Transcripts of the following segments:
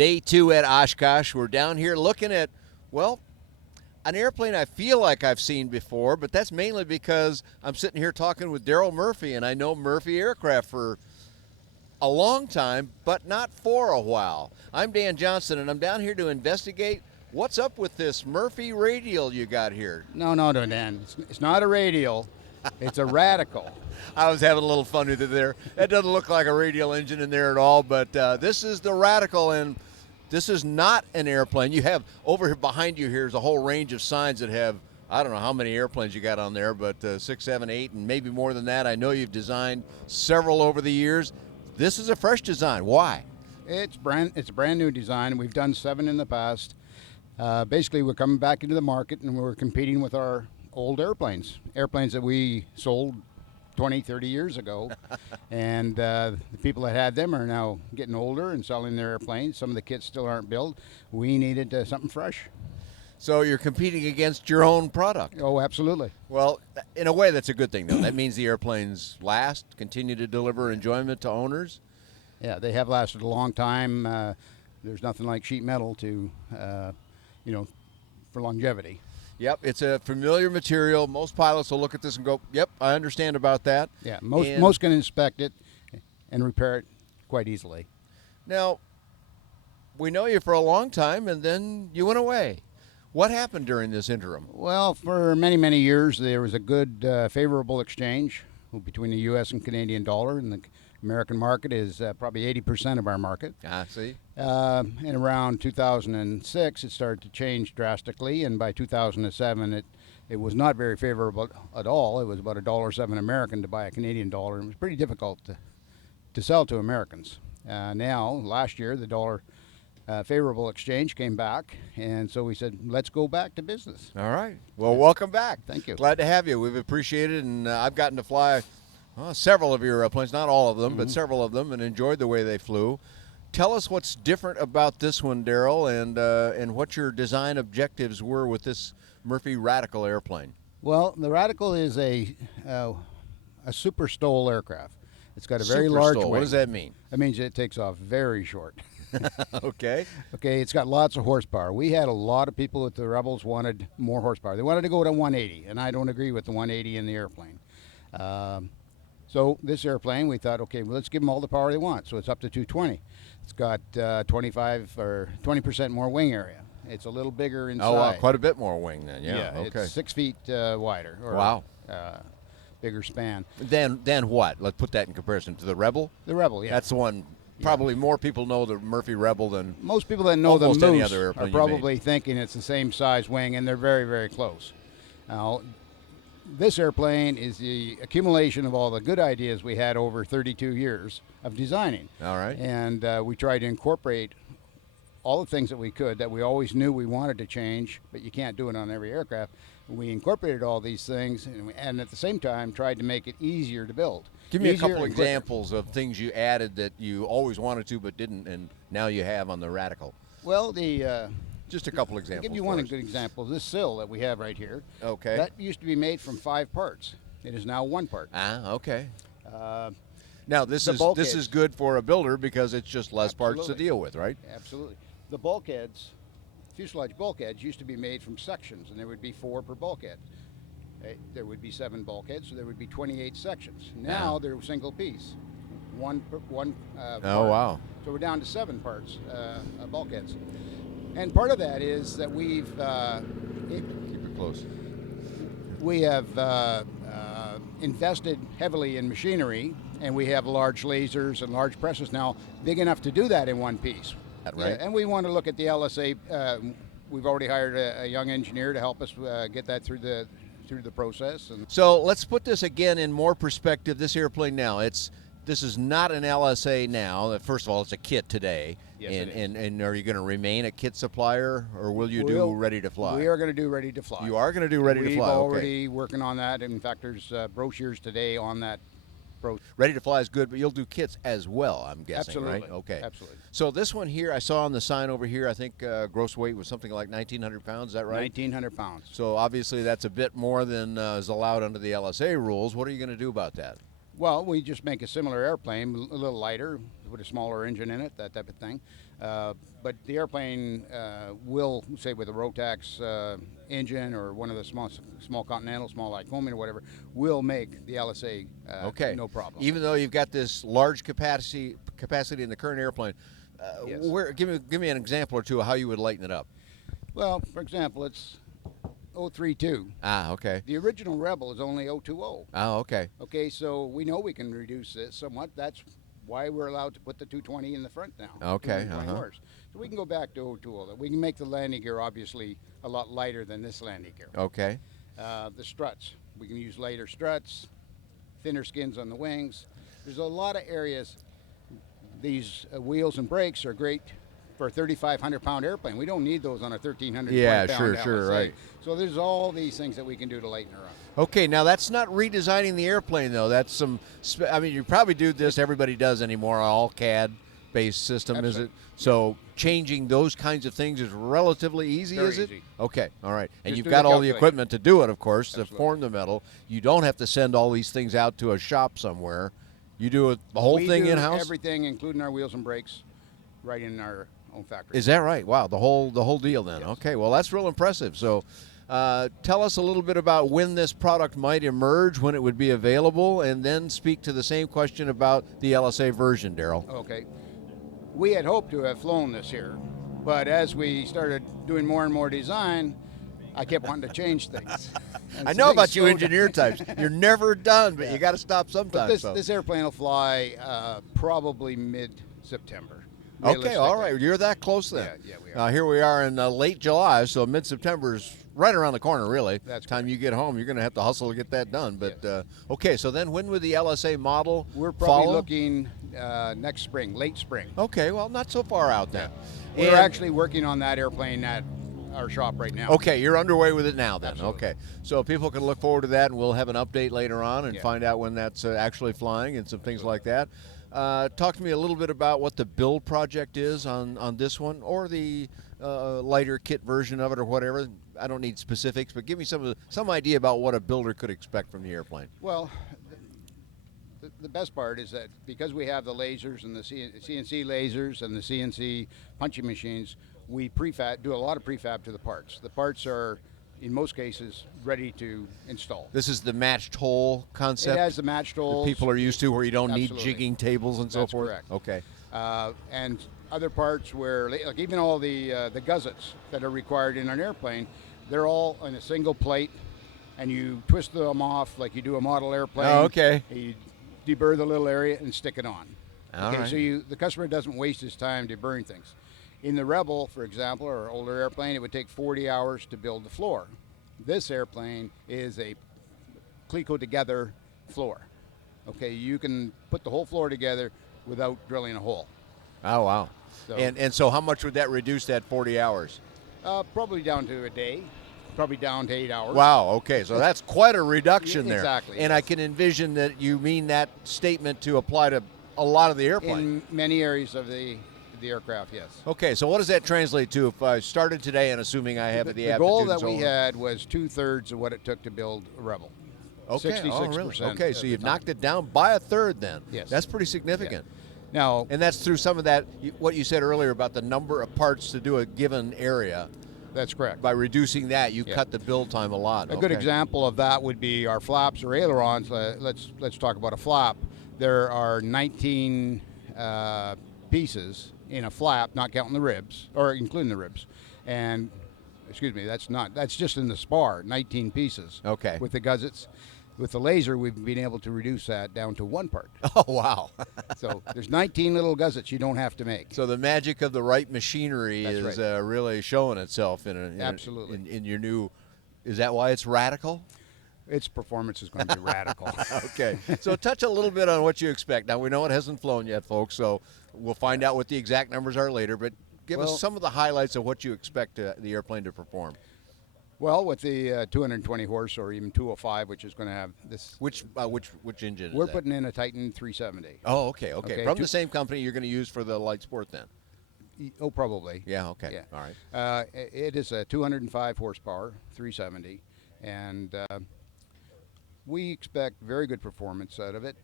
Day 2 at Oshkosh. We're down here looking at, well, an airplane I feel like I've seen before, but that's mainly because I'm sitting here talking with Daryl Murphy, and I know Murphy Aircraft for a long time, but not for a while. I'm Dan Johnson, and I'm down here to investigate what's up with this Murphy radial you got here. No, Dan. It's not a radial. It's a radical. I was having a little fun with it there. That doesn't look like a radial engine in there at all, but this is the radical, and this is not an airplane. You have, over here behind you here is a whole range of signs that have, I don't know how many airplanes you got on there, but 6, 7, 8, and maybe more than that. I know you've designed several over the years. This is a fresh design. Why? It's a brand new design. We've done 7 in the past. Basically, we're coming back into the market, and we're competing with our old airplanes that we sold 20, 30 years ago. And the people that had them are now getting older and selling their airplanes. Some of the kits still aren't built. We needed something fresh. So you're competing against your own product. Oh, absolutely. Well, in a way, that's a good thing, though. That means the airplanes last, continue to deliver enjoyment to owners. Yeah, they have lasted a long time. There's nothing like sheet metal for longevity. Yep, it's a familiar material. Most pilots will look at this and go, yep, I understand about that. Yeah, most can inspect it and repair it quite easily. Now, we know you for a long time, and then you went away. What happened during this interim? Well, for many, many years, there was a good, favorable exchange between the U.S. and Canadian dollar, and the American market is probably 80% of our market. Ah, see? And around 2006, it started to change drastically, and by 2007, it was not very favorable at all. It was about $1.07 American to buy a Canadian dollar, and it was pretty difficult to sell to Americans. Now, last year, the dollar favorable exchange came back, and so we said, let's go back to business. All right. Well, welcome back. Thank you. Glad to have you. We've appreciated it, and I've gotten to fly several of your planes, not all of them, but several of them, and enjoyed the way they flew. Tell us what's different about this one, Daryl, and what your design objectives were with this Murphy Radical airplane. Well, the Radical is a super STOL aircraft. It's got a very large wing. What does that mean? That means it takes off very short. Okay. Okay, it's got lots of horsepower. We had a lot of people at the Rebels wanted more horsepower. They wanted to go to 180, and I don't agree with the 180 in the airplane. So this airplane, we thought, okay, well, let's give them all the power they want. So it's up to 220. It's got 25 or 20% more wing area. It's a little bigger inside. Oh, wow, quite a bit more wing then. Yeah. Okay. It's 6 feet wider. Wow. Bigger span. Then what? Let's put that in comparison to the Rebel. The Rebel, yeah. That's the one. Probably more people know the Murphy Rebel than most people that know the Moose Moose other are probably thinking it's the same size wing, and they're very, very close. Now, this airplane is the accumulation of all the good ideas we had over 32 years of designing. All right. And we tried to incorporate all the things that we could that we always knew we wanted to change, but you can't do it on every aircraft. We incorporated all these things, and at the same time tried to make it easier to build. Give me a couple examples of things you added that you always wanted to but didn't, and now you have on the Radical. Well, just a couple examples. I'll give you one good example. This sill that we have right here. Okay. That used to be made from 5 parts. It is now 1 part. Ah, okay. Now this is good for a builder because it's just less parts to deal with, right? Absolutely. The bulkheads, fuselage bulkheads, used to be made from sections, and there would be 4 per bulkhead. There would be 7 bulkheads, so there would be 28 sections. Now they're single piece, one part. Oh, wow. So we're down to 7 parts, bulkheads. And part of that is that we've keep it close. We have invested heavily in machinery, and we have large lasers and large presses now, big enough to do that in one piece. Right. And we want to look at the LSA. We've already hired a young engineer to help us get that through the process. And so let's put this again in more perspective. This airplane now, this is not an LSA now. First of all, it's a kit today. Yes, and are you going to remain a kit supplier, or will you do ready to fly? We are going to do ready to fly. You are going to do ready to fly. We've already working on that. In fact, there's brochures today on that. Ready to fly is good, but you'll do kits as well, I'm guessing, Absolutely. right? Okay. Absolutely. So this one here, I saw on the sign over here, I think gross weight was something like 1,900 pounds, is that right? 1,900 pounds. So obviously that's a bit more than is allowed under the LSA rules. What are you going to do about that? Well, we just make a similar airplane, a little lighter, with a smaller engine in it, that type of thing. But the airplane will, say, with a Rotax engine or one of the small Continental, small Lycoming or whatever, will make the LSA Okay. no problem. Even though you've got this large capacity in the current airplane, Yes. give me an example or two of how you would lighten it up. Well, for example, it's 032. Ah, okay. The original Rebel is only 020. Oh, okay. Okay, so we know we can reduce it somewhat. That's why we're allowed to put the 220 in the front now. Okay, 220 horse. So we can go back to 020. We can make the landing gear obviously a lot lighter than this landing gear. Okay. The struts, we can use lighter struts, thinner skins on the wings. There's a lot of areas. These wheels and brakes are great for a 3,500-pound airplane. We don't need those on a 1,300 Yeah, pound sure, LSA. right. So there's all these things that we can do to lighten her up. Okay, now that's not redesigning the airplane though. That's some. I mean, you probably do this. Everybody does anymore. All CAD-based system, That's is right. it? So changing those kinds of things is relatively easy, Very is it? easy. Okay, all right. And Just you've do got the all the calculation. equipment to do it, of course, to Absolutely. form the metal. You don't have to send all these things out to a shop somewhere. You do it, the whole thing We do in-house. everything, including our wheels and brakes, right in our own factory. Is that right? Wow, the whole deal then. Yes. Okay, well that's real impressive. So, tell us a little bit about when this product might emerge, when it would be available, and then speak to the same question about the LSA version, Daryl. Okay. We had hoped to have flown this year, but as we started doing more and more design, I kept wanting to change things. And I so know things about you slowed engineer down. types. You're never done, but Yeah. you got to stop But sometimes. this airplane will fly probably mid-September. Okay, all realistically. right. You're that close then. Yeah, we are. Here we are in late July, so mid-September is right around the corner, really. That's time correct. you get home, you're going to have to hustle to get that done. But okay, so then when would the LSA model We're probably follow? looking next spring, late spring. Okay, well, not so far out then. We're And- actually working on that airplane at our shop right now. Okay, you're underway with it now then. Absolutely. Okay, so people can look forward to that, and we'll have an update later on and Yeah. find out when that's actually flying and some things like that. Talk to me a little bit about what the build project is on this one, or the lighter kit version of it, or whatever. I don't need specifics, but give me some idea about what a builder could expect from the airplane. Well, the best part is that because we have the lasers and the CNC lasers and the CNC punching machines, we do a lot of prefab to the parts. The parts are, in most cases, ready to install. This is the matched hole concept It has the matched holes. that people are used to, where you don't need Absolutely. jigging tables and so That's forth. correct. Okay. And other parts where, like even all the gussets that are required in an airplane, they're all on a single plate, and you twist them off like you do a model airplane. Oh, okay. You deburr the little area and stick it on. All okay, right. so the customer doesn't waste his time deburring things. In the Rebel, for example, or an older airplane, it would take 40 hours to build the floor. This airplane is a Clico together floor. Okay, you can put the whole floor together without drilling a hole. Oh, wow. So- And so how much would that reduce that 40 hours? Probably down to a day, probably down to 8 hours. Wow, okay, so that's quite a reduction there. Exactly, And yes. I can envision that you mean that statement to apply to a lot of the airplane. In many areas of the aircraft, yes. Okay, so what does that translate to if I started today and assuming I have the The goal aptitude that and so we on? had was 2/3 of what it took to build a Rebel. Okay, 66%. really? Okay, so at the you've time. knocked it down by a third then. Yes. That's pretty significant. Now, And that's through some of that, what you said earlier about the number of parts to do a given area. that's correct. By reducing that, you Yeah. cut the build time a lot. A good Okay. example of that would be our flaps or ailerons. Let's talk about a flap. There are 19 pieces in a flap, not counting the ribs, or including the ribs. And excuse me, that's just in the spar, 19 pieces. Okay. With the gussets. With the laser, we've been able to reduce that down to one part. Oh, wow. So there's 19 little gussets you don't have to make. So the magic of the right machinery That's is right. really showing itself in Absolutely. in your new. Is that why it's radical? Its performance is going to be radical. Okay. So touch a little bit on what you expect. Now we know it hasn't flown yet, folks. So we'll find out what the exact numbers are later. But give Well- us some of the highlights of what you expect the airplane to perform. Well, with the 220 horse or even 205, which is going to have this, Which engine? we're is that? putting in a Titan 370. Oh, okay. Okay, From two- the same company you're going to use for the light sport then. Oh, probably. Yeah. Okay. Yeah. All right. It is a 205 horsepower 370, and We expect very good performance out of it.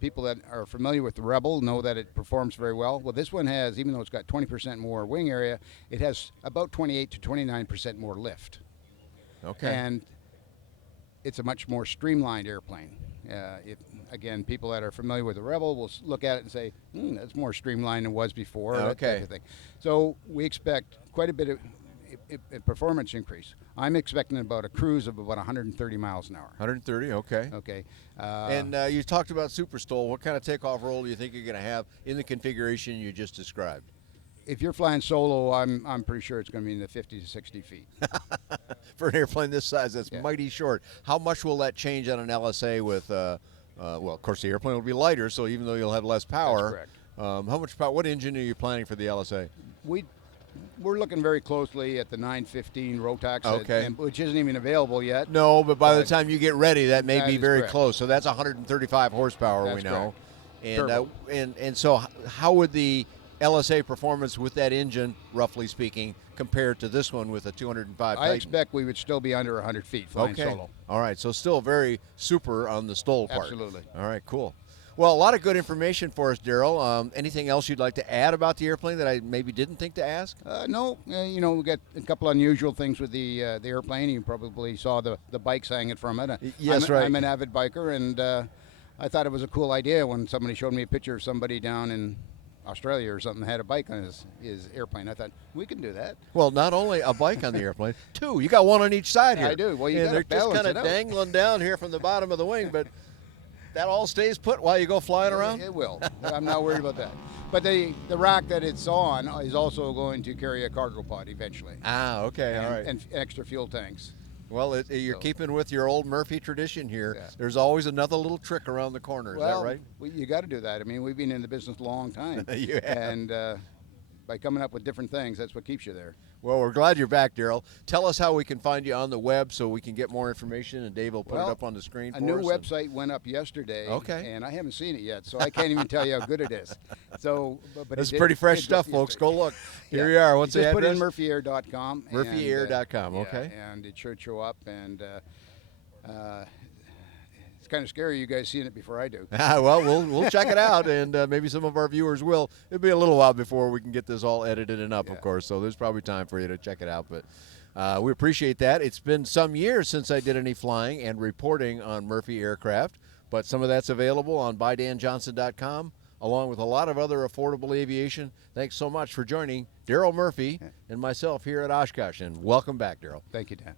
People that are familiar with the Rebel know that it performs very well. Well, this one has, even though it's got 20% more wing area, it has about 28 to 29% more lift. Okay. And it's a much more streamlined airplane. Again, people that are familiar with the Rebel will look at it and say, that's more streamlined than it was before, that type of thing. So we expect quite a bit of performance increase. I'm expecting about a cruise of about 130 miles an hour. 130, okay. Okay. And you talked about Super Stol. What kind of takeoff roll do you think you're going to have in the configuration you just described? If you're flying solo, I'm pretty sure it's going to be in the 50 to 60 feet. For an airplane this size, that's mighty short. How much will that change on an LSA with, well, of course, the airplane will be lighter, so even though you'll have less power. That's correct. How much power, what engine are you planning for the LSA? We're looking very closely at the 915 Rotax, Okay. which isn't even available yet. No, but by the time you get ready, that may be very correct. close. So that's 135 horsepower, That's we know. correct. And so how would the LSA performance with that engine, roughly speaking, compare to this one with a 205 I Titan? expect we would still be under 100 feet flying solo. All right, so still very super on the Stol part. Absolutely. All right, cool. Well, a lot of good information for us, Daryl. Anything else you'd like to add about the airplane that I maybe didn't think to ask? No, we got a couple unusual things with the airplane. You probably saw the bikes hanging from it. Yes, right. I'm an avid biker, and I thought it was a cool idea when somebody showed me a picture of somebody down in Australia or something that had a bike on his airplane. I thought, we can do that. Well, not only a bike on the airplane, two. You got one on each side here. I do. Well, you and got they're to just balance kind it of out. dangling down here from the bottom of the wing, but that all stays put while you go flying around? It will. I'm not worried about that. But the rack that it's on is also going to carry a cargo pod eventually. Ah, okay, all right. And extra fuel tanks. Well, you're keeping with your old Murphy tradition here. Yeah. There's always another little trick around the corner. Is that right? You got to do that. I mean, we've been in the business a long time. You have. And by coming up with different things, that's what keeps you there. Well, we're glad you're back, Daryl. Tell us how we can find you on the web so we can get more information, and Dave will put it up on the screen for us. A new website went up yesterday, and I haven't seen it yet, so I can't even tell you how good it is. So, but it's pretty fresh stuff, folks. Go look. Here you are. What's the address? Just put in murphyair.com. Murphyair.com, okay. And it should show up, and it's kind of scary you guys seeing it before I do. Well, we'll check it out, and maybe some of our viewers will. It'll be a little while before we can get this all edited and up, of course, so there's probably time for you to check it out. But we appreciate that. It's been some years since I did any flying and reporting on Murphy aircraft, but some of that's available on bydanjohnson.com, along with a lot of other affordable aviation. Thanks so much for joining Daryl Murphy and myself here at Oshkosh, and welcome back, Daryl. Thank you, Dan.